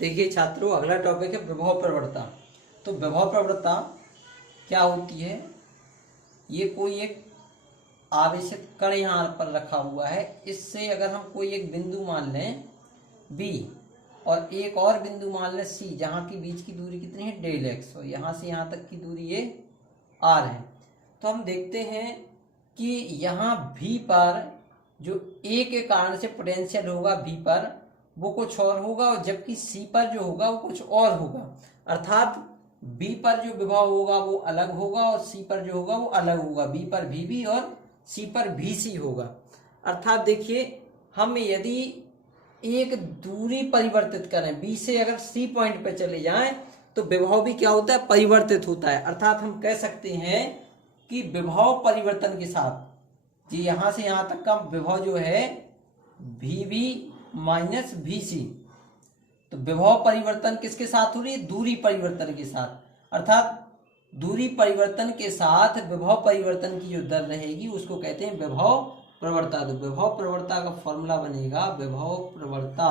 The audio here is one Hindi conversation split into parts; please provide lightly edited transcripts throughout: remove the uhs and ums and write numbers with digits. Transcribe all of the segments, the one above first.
देखिए छात्रों, अगला टॉपिक है विभव प्रवणता। तो विभव प्रवणता क्या होती है? ये कोई एक आवेशित कण यहाँ पर रखा हुआ है। इससे अगर हम कोई एक बिंदु मान लें बी और एक और बिंदु मान लें सी, जहाँ की बीच की दूरी कितनी है डेल एक्स, और यहाँ से यहाँ तक की दूरी ये आर है, तो हम देखते हैं कि यहाँ भी पर जो ए के कारण से पोटेंशियल होगा बी पर वो कुछ और होगा, और जबकि सी पर जो होगा वो कुछ और होगा। अर्थात बी पर जो विभव होगा वो अलग होगा और सी पर जो होगा वो अलग होगा। बी पर भी और सी पर भी सी होगा। अर्थात देखिए, हम यदि एक दूरी परिवर्तित करें, बी से अगर सी पॉइंट पे चले जाएं तो विभव भी क्या होता है, परिवर्तित होता है। अर्थात हम कह सकते हैं कि विभव परिवर्तन के साथ जी यहां से यहां तक का विभव जो है भी माइनस भी सी, तो विभव परिवर्तन किसके साथ हो रही है, दूरी परिवर्तन के साथ। अर्थात दूरी परिवर्तन के साथ विभव परिवर्तन की जो दर रहेगी उसको कहते हैं विभव प्रवणता। तो विभव प्रवणता का फॉर्मूला बनेगा विभव प्रवणता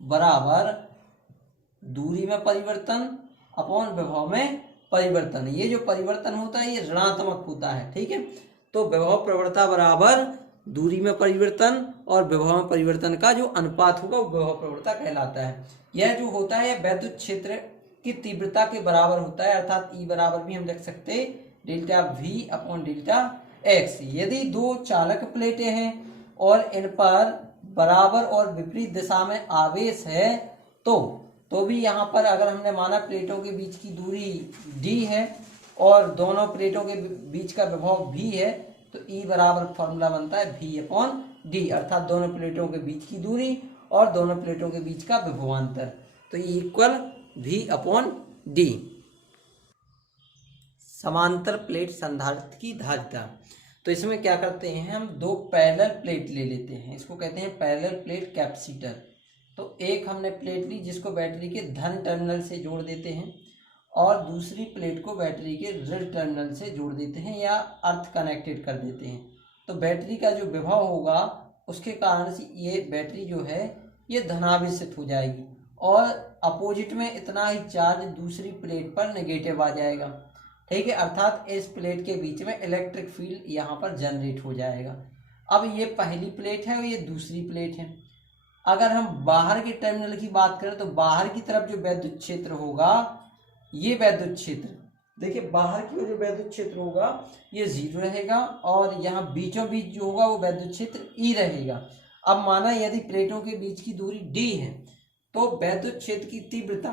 बराबर दूरी में परिवर्तन अपॉन विभव में परिवर्तन। ये जो परिवर्तन होता है ये ऋणात्मक होता है, ठीक है। तो विभव प्रवणता बराबर दूरी में परिवर्तन और विभव में परिवर्तन का जो अनुपात होगा वो विभव प्रवणता कहलाता है। यह जो होता है विद्युत क्षेत्र की तीव्रता के बराबर होता है। अर्थात ई बराबर भी हम लिख सकते हैं delta we upon delta x. यदि दो चालक प्लेटें हैं और इन पर बराबर और विपरीत दिशा में आवेश है तो भी यहाँ पर अगर हमने माना प्लेटों के बीच की दूरी डी है और दोनों प्लेटों के बीच का विभव भी है, तो ई बराबर फॉर्मूला बनता है वी अपॉन डी। अर्थात दोनों प्लेटों के बीच की दूरी और दोनों प्लेटों के बीच का विभवांतर, तो E equal V upon D. समांतर प्लेट संधारित्र की धारिता। तो इसमें क्या करते हैं, हम दो पैरेलल प्लेट ले लेते हैं, इसको कहते हैं पैरेलल प्लेट कैपेसिटर। तो एक हमने प्लेट ली जिसको बैटरी के धन टर्मिनल से जोड़ देते हैं और दूसरी प्लेट को बैटरी के ऋण टर्मिनल से जोड़ देते हैं या अर्थ कनेक्टेड कर देते हैं। तो बैटरी का जो विभव होगा उसके कारण से ये बैटरी जो है ये धनावेशित हो जाएगी और अपोजिट में इतना ही चार्ज दूसरी प्लेट पर नेगेटिव आ जाएगा, ठीक है। अर्थात इस प्लेट के बीच में इलेक्ट्रिक फील्ड यहाँ पर जनरेट हो जाएगा। अब ये पहली प्लेट है और ये दूसरी प्लेट है। अगर हम बाहर के टर्मिनल की बात करें तो बाहर की तरफ जो विद्युत क्षेत्र होगा, ये विद्युत क्षेत्र देखिए बाहर की जो विद्युत क्षेत्र होगा ये 0 रहेगा और यहाँ बीचों बीच जो होगा वो विद्युत क्षेत्र E रहेगा। अब माना यदि प्लेटों के बीच की दूरी D है तो विद्युत क्षेत्र की तीव्रता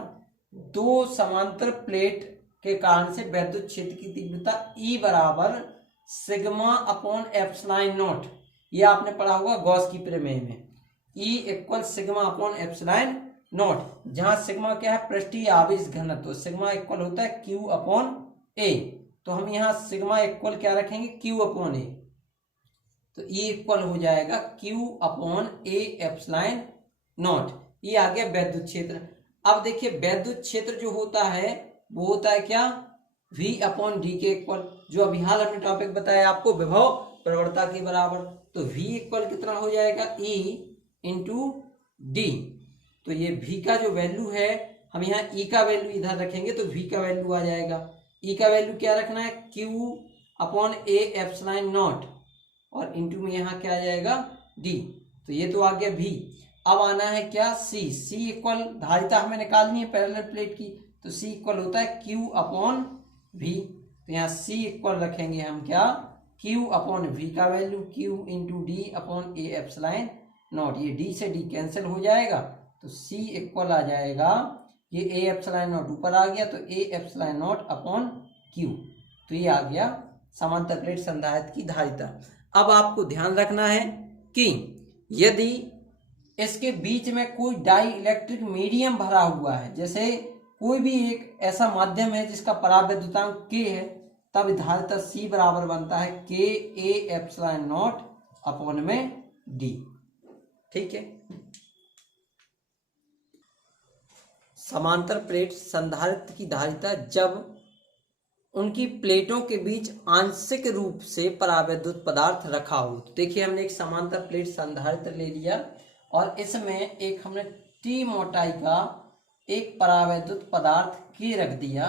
दो समांतर प्लेट के कारण से विद्युत क्षेत्र की तीव्रता E बराबर सिग्मा अपॉन एप्सिलॉन नॉट। ये आपने पढ़ा होगा गॉस की प्रमेय में, E equal sigma upon epsilon not, जहां सिग्मा क्या है, पृष्ठीय आवेश घनत्व। सिग्मा इक्वल होता है Q अपॉन A, तो हम यहाँ सिग्मा इक्वल क्या रखेंगे, Q अपॉन A। तो E इक्वल हो जाएगा Q upon A epsilon not. ये आ गया विद्युत क्षेत्र। अब देखिए विद्युत क्षेत्र जो होता है वो होता है क्या, V अपॉन डी के इक्वल, जो अभी हाल हमने टॉपिक बताया आपको विभव प्रवणता के बराबर। तो V इक्वल कितना हो जाएगा, E इंटू डी। तो ये V का जो वैल्यू है, हम यहाँ E का वैल्यू इधर रखेंगे तो V का वैल्यू आ जाएगा। E का वैल्यू क्या रखना है, Q upon A epsilon not और इंटू में यहाँ क्या आ जाएगा D। तो ये तो आ गया V। अब आना है क्या, C इक्वल धारिता हमें निकालनी है पैरेलल प्लेट की, तो C इक्वल होता है Q अपॉन V। तो यहाँ C इक्वल रखेंगे हम क्या, Q अपॉन V का value Q into D upon A epsilon not. ये D से D कैंसिल हो जाएगा तो C इक्वल आ जाएगा, ये A एप्सिलॉन नॉट ऊपर आ गया तो A epsilon not upon Q। तो ये आ गया समांतर प्लेट संधारित्र की धारिता। अब आपको ध्यान रखना है कि यदि इसके बीच में कोई डाई इलेक्ट्रिक मीडियम भरा हुआ है, जैसे कोई भी एक ऐसा माध्यम है जिसका परावैद्युतांक K है, तब धारिता C बराबर बनता है K A epsilon not upon में D, ठीक है। समांतर प्लेट संधारित्र की धारिता जब उनकी प्लेटों के बीच आंशिक रूप से परावैद्युत पदार्थ रखा हो। तो देखिए हमने एक समांतर प्लेट संधारित्र ले लिया और इसमें एक हमने T मोटाई का एक परावैद्युत पदार्थ के रख दिया,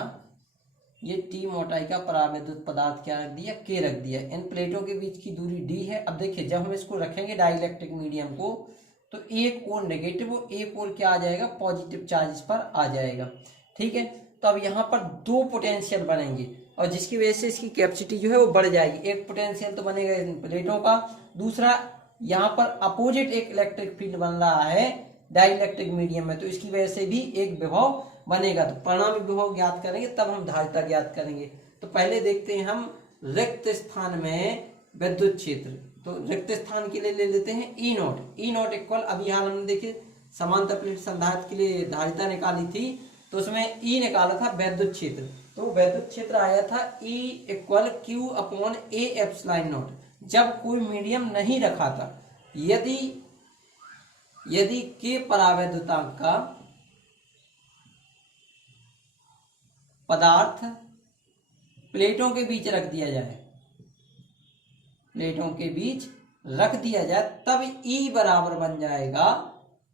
ये टी मोटाई का परावैद्युत पदार्थ क्या रख दिया, के रख दिया। इन प्लेटों के बीच की दूरी डी है। अब देखिए जब हम इसको रखेंगे डाइलेक्ट्रिक मीडियम को, तो एक ओर नेगेटिव और एक ओर क्या आ जाएगा, पॉजिटिव चार्ज इस पर आ जाएगा। ठीक है, तो अब यहाँ पर दो पोटेंशियल बनेंगे और जिसकी वजह से इसकी कैपेसिटी जो है वो बढ़ जाएगी। एक पोटेंशियल तो बनेगा इन प्लेटों का, दूसरा यहाँ पर अपोजिट एक इलेक्ट्रिक फील्ड बन रहा है डाइलेक्ट्रिक मीडियम में, तो इसकी वजह से भी एक विभव बनेगा। तो परिणामी विभव ज्ञात करेंगे तब हम धारिता ज्ञात करेंगे। तो पहले देखते हैं हम रिक्त स्थान में विद्युत क्षेत्र। तो रिक्त स्थान के लिए ले लेते हैं ई नॉट। ई नॉट इक्वल, अभी हाल हमने देखे समांतर प्लेट संधारित्र के लिए धारिता निकाली थी, तो उसमें ई निकाला था विद्युत क्षेत्र। तो विद्युत क्षेत्र आया था E equal Q upon A epsilon not. जब कोई मीडियम नहीं रखा था, यदि के परावैद्युतांक का पदार्थ प्लेटों के बीच रख दिया जाए, प्लेटों के बीच रख दिया जाए, तब E बराबर बन जाएगा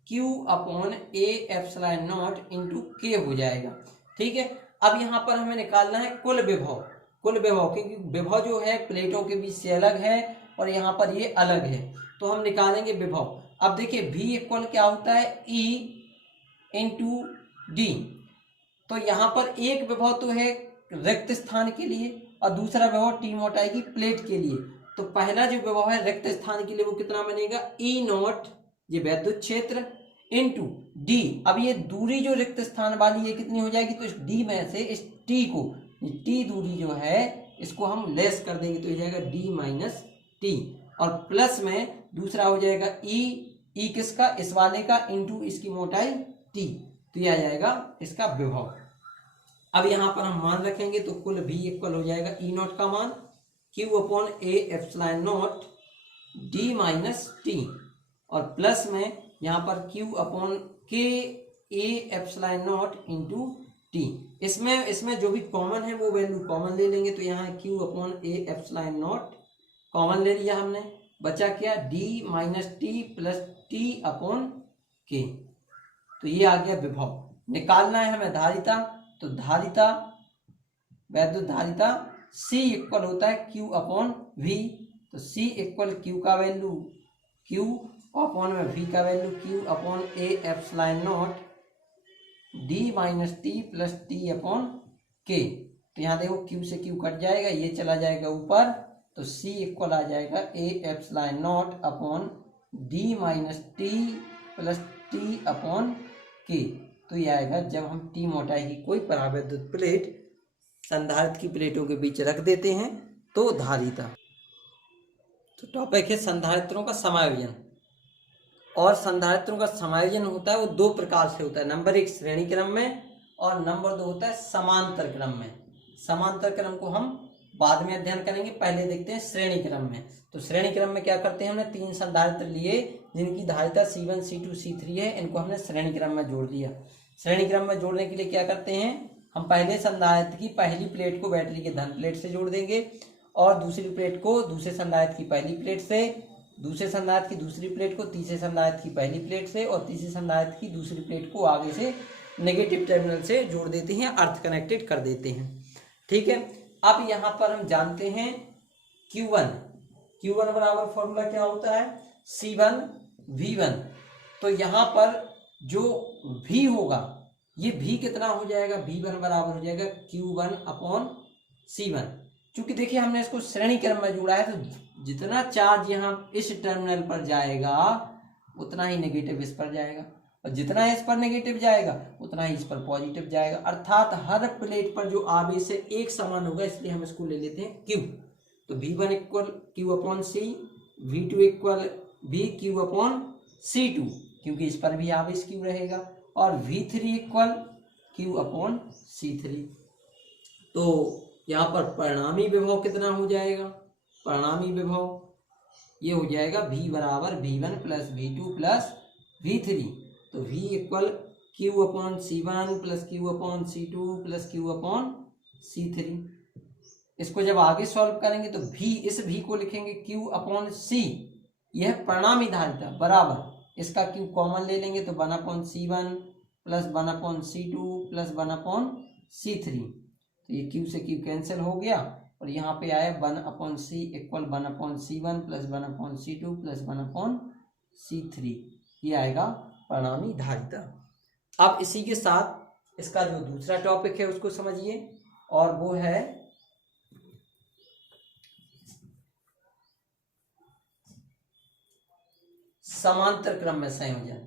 Q upon A epsilon not into के हो जाएगा। ठीक है, अब यहाँ पर हमें निकालना है कुल विभव। कुल विभव, क्योंकि विभव जो है प्लेटों के बीच से अलग है और यहाँ पर ये अलग है, तो हम निकालेंगे विभव। अब देखिए V इक्वल क्या होता है, E इंटू डी। तो यहाँ पर एक विभव तो है रिक्त स्थान के लिए और दूसरा विभव टी मोटाई की प्लेट के लिए। तो पहला जो विभव है रिक्त स्थान के लिए वो कितना बनेगा, ई नॉट, ये विद्युत क्षेत्र, इंटू डी। अब ये दूरी जो रिक्त स्थान वाली है कितनी हो जाएगी, तो इस डी में से इस टी को, टी दूरी जो है इसको हम लेस कर देंगे तो हो जाएगा डी माइनस टी, और प्लस में दूसरा हो जाएगा ई किसका, इस वाले का, इंटू इसकी मोटाई टी, तो यह आ जाएगा इसका विभव। अब यहाँ पर हम मान रखेंगे तो कुल V इक्वल हो जाएगा ई नॉट का मान Q upon A epsilon not D minus T, और प्लस में यहाँ पर Q अपॉन के A epsilon not into T. इसमें जो भी कॉमन है वो वैल्यू कॉमन ले लेंगे, तो यहाँ Q upon A epsilon not common ले लिया हमने, बचा क्या, D minus T plus T upon के। तो ये आ गया विभव। निकालना है हमें धारिता, तो धारिता, वैद्युत धारिता C इक्वल होता है Q अपॉन V। तो C इक्वल Q का वैल्यू Q अपॉन में V का value Q upon A epsilon not D minus T plus T upon के। तो यहाँ देखो Q से Q कट जाएगा, ये चला जाएगा ऊपर, तो C इक्वल आ जाएगा A epsilon not upon D minus T plus T upon के। तो ये आएगा जब हम टी मोटाई की कोई परावैद्युत प्लेट संधारित्र की प्लेटों के बीच रख देते हैं तो धारिता। तो टॉपिक है संधारित्रों का समायोजन। और संधारित्रों का समायोजन होता है वो दो प्रकार से होता है, नंबर एक श्रेणी क्रम में और नंबर दो होता है समांतर क्रम में। समांतर क्रम को हम बाद में अध्ययन करेंगे, पहले देखते हैं श्रेणी क्रम में। तो श्रेणी क्रम में क्या करते हैं, हमने तीन संधारित्र लिए जिनकी धारिता C1 C2 C3 है, इनको हमने श्रेणी क्रम में जोड़ दिया। श्रेणी क्रम में जोड़ने के लिए क्या करते हैं, हम पहले संधारित्र की पहली प्लेट को बैटरी के धन प्लेट से जोड़ देंगे और दूसरी प्लेट को दूसरे संधारित्र की पहली प्लेट से, दूसरे संधारित्र की दूसरी प्लेट को तीसरे संधारित्र की पहली प्लेट से, और तीसरे संधारित्र की दूसरी प्लेट को आगे से नेगेटिव टर्मिनल से जोड़ देते हैं, अर्थ कनेक्टेड कर देते हैं। ठीक है, अब यहाँ पर हम जानते हैं Q1 बराबर फॉर्मूला क्या होता है, C1 V1। तो यहाँ पर जो V होगा, ये V कितना हो जाएगा, V1 बराबर हो जाएगा Q1 अपॉन C1। क्योंकि देखिए हमने इसको श्रेणी क्रम में जोड़ा है, तो जितना चार्ज यहाँ इस टर्मिनल पर जाएगा उतना ही नेगेटिव इस पर जाएगा, और जितना इस पर नेगेटिव जाएगा उतना ही इस पर पॉजिटिव जाएगा। अर्थात हर प्लेट पर जो आवेश है एक समान होगा, इसलिए हम इसको ले लेते हैं Q। तो V1 equal Q upon C, V2 equal V Q upon C2, क्योंकि इस पर भी आवेश Q रहेगा, और V3 equal Q upon C3। तो यहाँ पर परिणामी विभव कितना हो जाएगा, परिणामी विभव ये हो जाएगा V बराबर V1 plus V2 plus V3। तो V equal Q upon C1 plus Q upon C2 plus Q upon C3। इसको जब आगे सॉल्व करेंगे तो इस V को लिखेंगे Q अपॉन C, यह परिणामी धारिता बराबर, इसका Q कॉमन ले लेंगे तो 1 upon C1 plus 1/C2 plus 1/C3। तो ये Q से Q कैंसिल हो गया और यहाँ पे आया 1/C equal 1/C1 plus 1/C2 plus 1/C3। ये आएगा परिणामी धारिता। अब इसी के साथ इसका जो दूसरा टॉपिक है उसको समझिए, और वो है समांतर क्रम में संयोजन।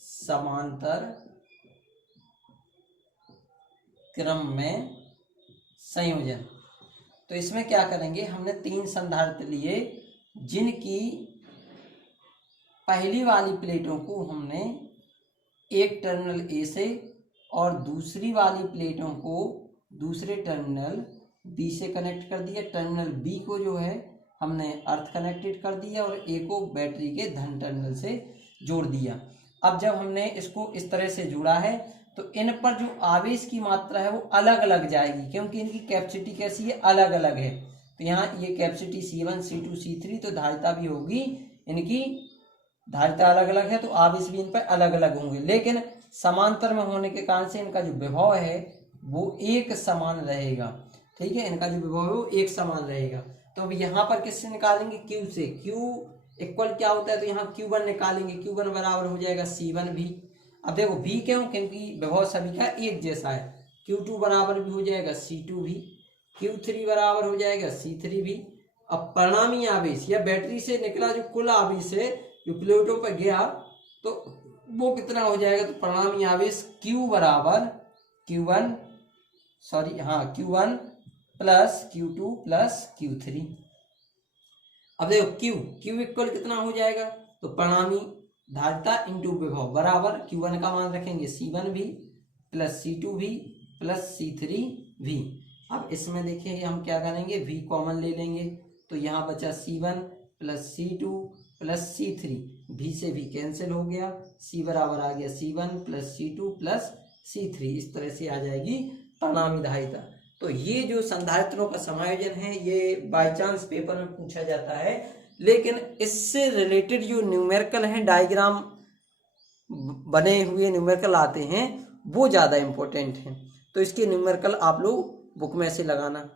समांतर क्रम में संयोजन। तो इसमें क्या करेंगे, हमने 3 संधारित्र लिए जिनकी पहली वाली प्लेटों को हमने एक टर्मिनल ए से और दूसरी वाली प्लेटों को दूसरे टर्मिनल बी से कनेक्ट कर दिया। टर्मिनल बी को जो है हमने अर्थ कनेक्टेड कर दिया और ए को बैटरी के धन टर्मिनल से जोड़ दिया। अब जब हमने इसको इस तरह से जोड़ा है तो इन पर जो आवेश की मात्रा है वो अलग अलग जाएगी, क्योंकि इनकी कैपेसिटी कैसी है, अलग अलग है। तो यहाँ ये कैपेसिटी C1 C2 C3, तो धारिता भी होगी, इनकी धारिता अलग अलग है तो आवेश भी इन पर अलग अलग होंगे, लेकिन समांतर में होने के कारण से इनका जो विभव है वो एक समान रहेगा। ठीक है, इनका जो विभव है वो एक समान रहेगा। तो अब यहाँ पर किससे निकालेंगे, Q से। Q इक्वल क्या होता है, तो यहाँ Q1 निकालेंगे। Q1 बराबर हो जाएगा C1 भी। अब देखो भी क्यों, क्योंकि विभव सभी का एक जैसा है। Q2 बराबर भी हो जाएगा C2 भी, Q3 बराबर हो जाएगा C3 भी। अब परिणामी आवेश या बैटरी से निकला जो कुल आवेश है जो प्लेटों पर गया तो वो कितना हो जाएगा, तो परिणामी आवेश Q बराबर Q1 plus Q2 plus Q3। अब देखो Q इक्वल कितना हो जाएगा, तो परिणामी धारिता इंटू विभव बराबर Q1 का मान रखेंगे C1 भी प्लस C2 भी प्लस C3 भी। अब इसमें देखिए हम क्या करेंगे, V कॉमन ले लेंगे, तो यहाँ बचा C1 plus C2 plus C3, V से V कैंसिल हो गया, C बराबर आ गया C1 plus C2 plus C3। इस तरह से आ जाएगी परिणामी धारिता। तो ये जो संधारित्रों का समायोजन है ये बाय चांस पेपर में पूछा जाता है, लेकिन इससे रिलेटेड जो न्यूमेरिकल हैं, डायग्राम बने हुए न्यूमेरिकल आते हैं वो ज़्यादा इम्पोर्टेंट हैं। तो इसके न्यूमेरिकल आप लोग बुक में से लगाना।